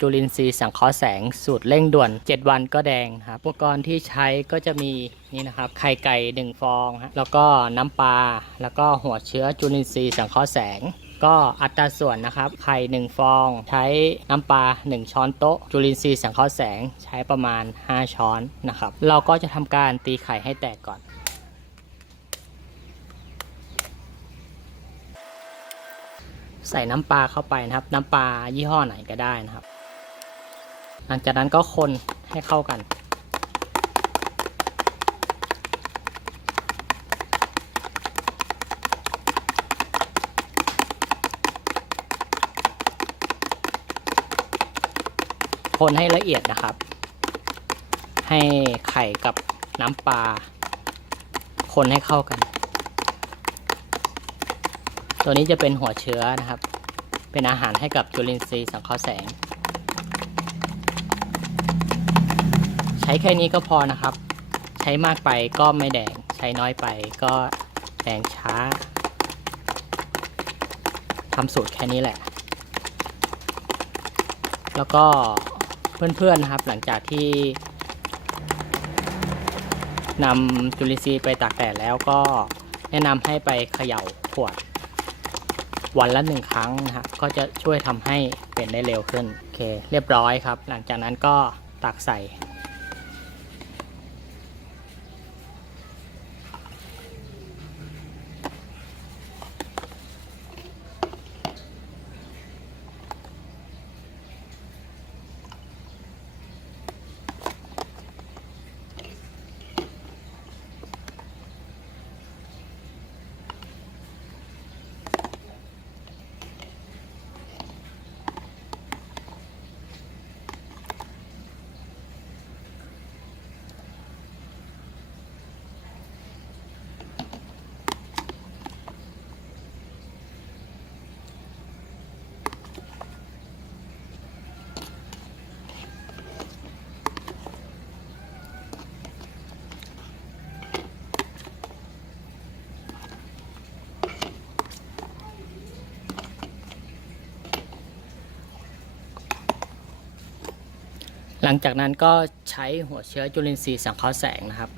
จุลินทรีย์สังเคราะห์แสงสูตรเร่งด่วน 7 วันก็แดงครับอุปกรณ์ที่ใช้ก็จะมีนี่นะครับไข่ไก่ 1 ฟองฮะแล้วก็น้ำปลาแล้วก็หัวเชื้อจุลินทรีย์สังเคราะห์แสงก็อัตราส่วนนะครับไข่ 1 ฟอง ใช้น้ำปลา 1 ช้อนโต๊ะ จุลินทรีย์สังเคราะห์แสงใช้ประมาณ 5 ช้อนนะครับ เราก็จะทำการตีไข่ให้แตกก่อนใส่น้ำปลาเข้าไปนะครับ น้ำปลายี่ห้อไหนก็ได้นะครับ หลังจากนั้นก็คนให้เข้ากัน คนให้ละเอียดนะครับ ให้ไข่กับน้ำปลา คนให้เข้ากัน ตัวนี้จะเป็นหัวเชื้อนะครับ เป็นอาหารให้กับจุลินทรีย์สังเคราะห์แสง ช้แค่นี้ก็พอนะครับ ใช้มากไปก็ไม่แดง ใช้น้อยไปก็แดงช้าทำสูตรแค่นี้แหละ แล้วก็เพื่อนๆนะครับหลังจากที่นำจุลินทรีย์ไปตากแดดแล้วก็แนะนำให้ไปเขย่าขวด วันละหนึ่งครั้งนะครับก็จะช่วยทำให้เป็นได้เร็วขึ้น โอเค เรียบร้อยครับ หลังจากนั้นก็ตักใส่ หลังจากนั้นก็ใช้หัวเชื้อจุลินทรีย์สังเคราะห์แสงนะครับ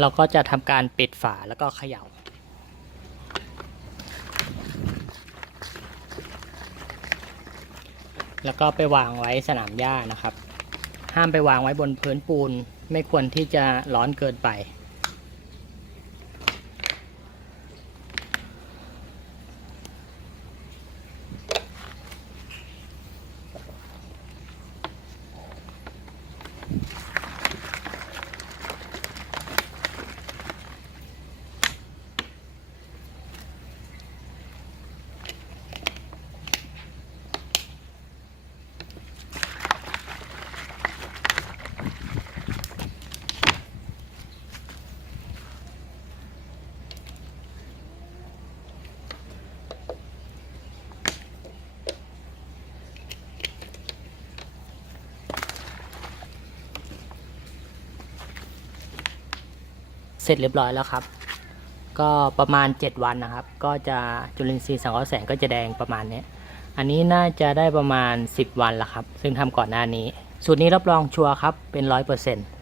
เราก็จะทำการปิดฝาแล้วก็เขย่า แล้วก็ไปวางไว้สนามหญ้านะครับ ห้ามไปวางไว้บนพื้นปูน ไม่ควรที่จะร้อนเกินไป เสร็จเรียบร้อยแล้วครับ ก็ประมาณ 7 วันนะครับ ก็จะจุลินทรีย์สังเคราะห์แสงก็จะแดงประมาณนี้อันนี้น่าจะได้ประมาณ 10 วันละครับ ซึ่งทำก่อนหน้านี้ สูตรนี้รับรองชัวร์ครับเป็น 100%